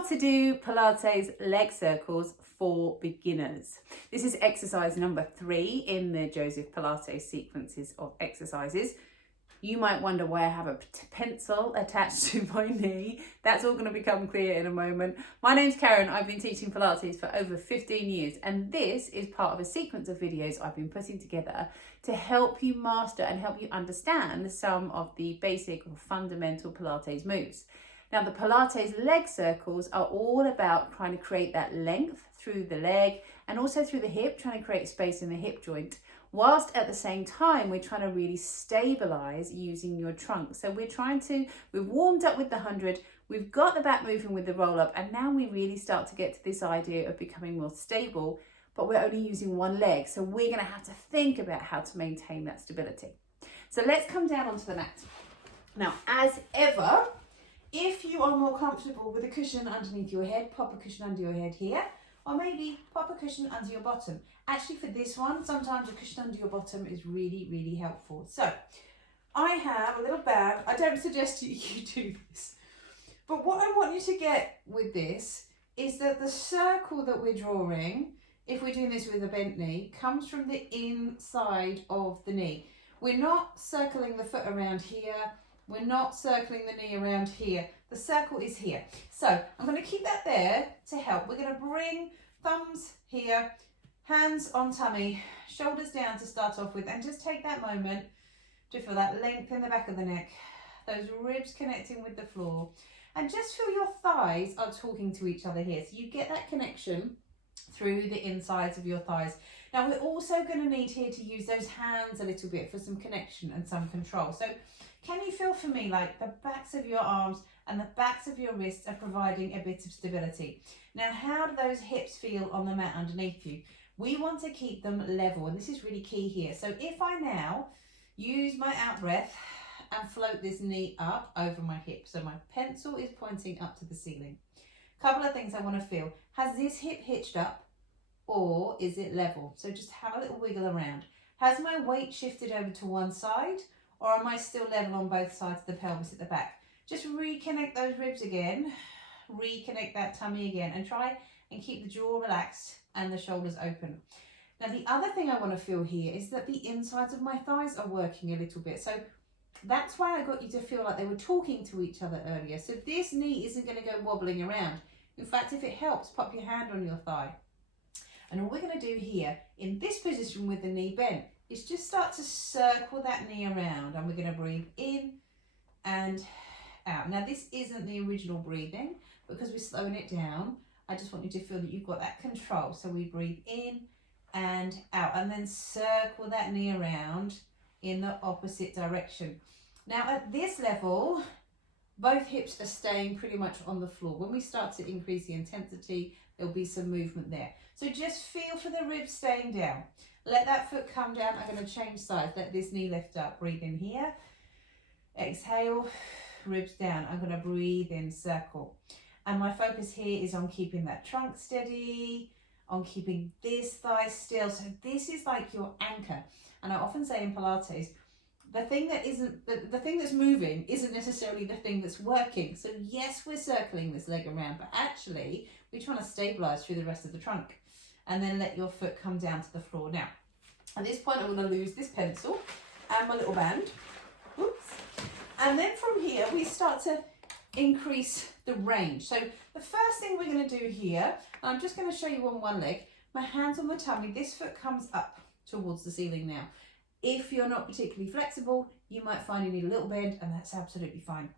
how to do Pilates leg circles for beginners. This is exercise number 3 in the Joseph Pilates sequences of exercises. You might wonder why I have a pencil attached to my knee. That's all going to become clear in a moment. My name's Karen. I've been teaching Pilates for over 15 years, and this is part of a sequence of videos I've been putting together to help you master and help you understand some of the basic or fundamental Pilates moves. Now, the Pilates leg circles are all about trying to create that length through the leg and also through the hip, trying to create space in the hip joint, whilst at the same time, we're trying to really stabilize using your trunk. So we've warmed up with the 100, we've got the back moving with the roll up, and now we really start to get to this idea of becoming more stable, but we're only using one leg. So we're gonna have to think about how to maintain that stability. So let's come down onto the mat. Now, as ever, if you are more comfortable with a cushion underneath your head, pop a cushion under your head here, or maybe pop a cushion under your bottom. Actually, for this one, sometimes a cushion under your bottom is really, really helpful. So I have a little band. I don't suggest you do this, but what I want you to get with this is that the circle that we're drawing, if we're doing this with a bent knee, comes from the inside of the knee. We're not circling the foot around here. We're not circling the knee around here. The circle is here. So I'm going to keep that there to help. We're going to bring thumbs here, hands on tummy, shoulders down to start off with, and just take that moment to feel that length in the back of the neck, those ribs connecting with the floor, and just feel your thighs are talking to each other here. So you get that connection through the insides of your thighs. Now we're also going to need here to use those hands a little bit for some connection and some control. So can you feel for me like the backs of your arms and the backs of your wrists are providing a bit of stability? Now, how do those hips feel on the mat underneath you? We want to keep them level, and this is really key here. So if I now use my out breath and float this knee up over my hip, so my pencil is pointing up to the ceiling. Couple of things I want to feel. Has this hip hitched up or is it level? So just have a little wiggle around. Has my weight shifted over to one side, or am I still level on both sides of the pelvis at the back? Just reconnect those ribs again, reconnect that tummy again, and try and keep the jaw relaxed and the shoulders open. Now, the other thing I want to feel here is that the insides of my thighs are working a little bit. So that's why I got you to feel like they were talking to each other earlier. So this knee isn't going to go wobbling around. In fact, if it helps, pop your hand on your thigh. And all we're going to do here in this position with the knee bent is just start to circle that knee around, and we're going to breathe in and out. Now, this isn't the original breathing because we're slowing it down. I just want you to feel that you've got that control. So we breathe in and out, and then circle that knee around in the opposite direction. Now, at this level, both hips are staying pretty much on the floor. When we start to increase the intensity, there'll be some movement there. So just feel for the ribs staying down. Let that foot come down. I'm going to change sides. Let this knee lift up. Breathe in here. Exhale, ribs down. I'm going to breathe in, circle. And my focus here is on keeping that trunk steady, on keeping this thigh still. So this is like your anchor. And I often say in Pilates, the thing that's moving isn't necessarily the thing that's working. So yes, we're circling this leg around, but actually we're trying to stabilize through the rest of the trunk. And then let your foot come down to the floor. Now, at this point, I'm going to lose this pencil and my little band. Oops. And then from here, we start to increase the range. So the first thing we're going to do here, and I'm just going to show you on one leg, my hands on the tummy, this foot comes up towards the ceiling now. If you're not particularly flexible, you might find you need a little bend, and that's absolutely fine.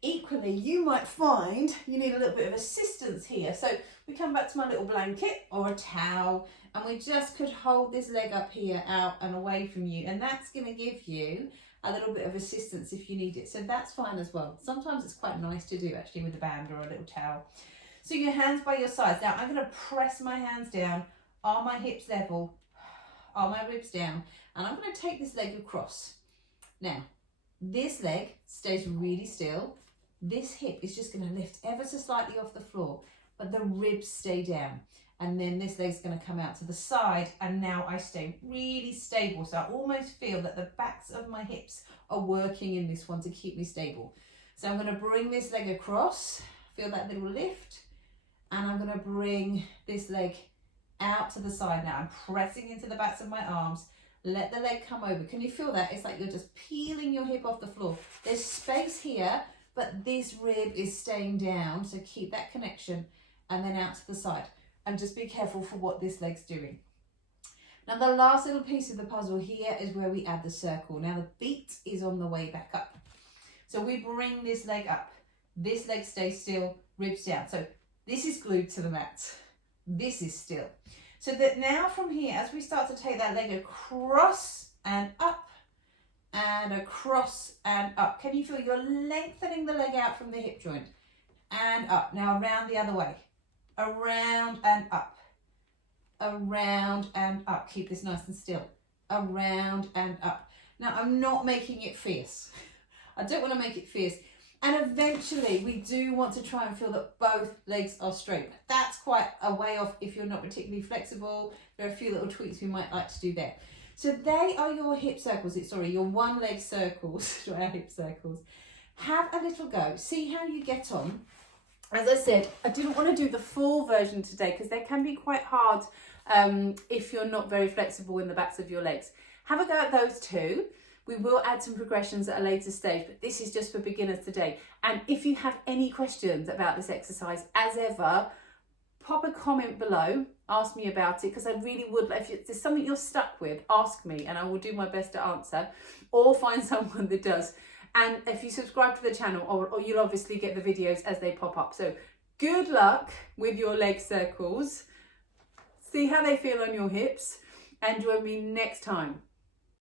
Equally, you might find you need a little bit of assistance here. So we come back to my little blanket or a towel, and we just could hold this leg up here, out and away from you. And that's going to give you a little bit of assistance if you need it. So that's fine as well. Sometimes it's quite nice to do actually with a band or a little towel. So your hands by your sides. Now I'm going to press my hands down. Are my hips level? Are my ribs down? And I'm going to take this leg across. Now, this leg stays really still. This hip is just going to lift ever so slightly off the floor, but the ribs stay down. And then this leg's going to come out to the side, and now I stay really stable. So I almost feel that the backs of my hips are working in this one to keep me stable. So I'm going to bring this leg across Feel that little lift. And I'm going to bring this leg out to the side now. I'm pressing into the backs of my arms. Let the leg come over. Can you feel that? It's like you're just peeling your hip off the floor. There's space here, but this rib is staying down. So keep that connection and then out to the side. And just be careful for what this leg's doing. Now the last little piece of the puzzle here is where we add the circle. Now the beat is on the way back up. So we bring this leg up. This leg stays still, ribs down. So this is glued to the mat. This is still. So that now from here, as we start to take that leg across and up and across and up. Can you feel you're lengthening the leg out from the hip joint and up. Now around the other way, around and up, around and up. Keep this nice and still, around and up. Now I'm not making it fierce. I don't want to make it fierce. And eventually we do want to try and feel that both legs are straight. That's quite a way off if you're not particularly flexible. There are a few little tweaks we might like to do there. So they are your hip circles, your one leg circles, our hip circles. Have a little go, see how you get on. As I said, I didn't want to do the full version today because they can be quite hard if you're not very flexible in the backs of your legs. Have a go at those two. We will add some progressions at a later stage, but this is just for beginners today. And if you have any questions about this exercise, as ever, pop a comment below, ask me about it, because I really would, if there's something you're stuck with, ask me and I will do my best to answer, or find someone that does. And if you subscribe to the channel, or you'll obviously get the videos as they pop up. So good luck with your leg circles. See how they feel on your hips, and join me next time.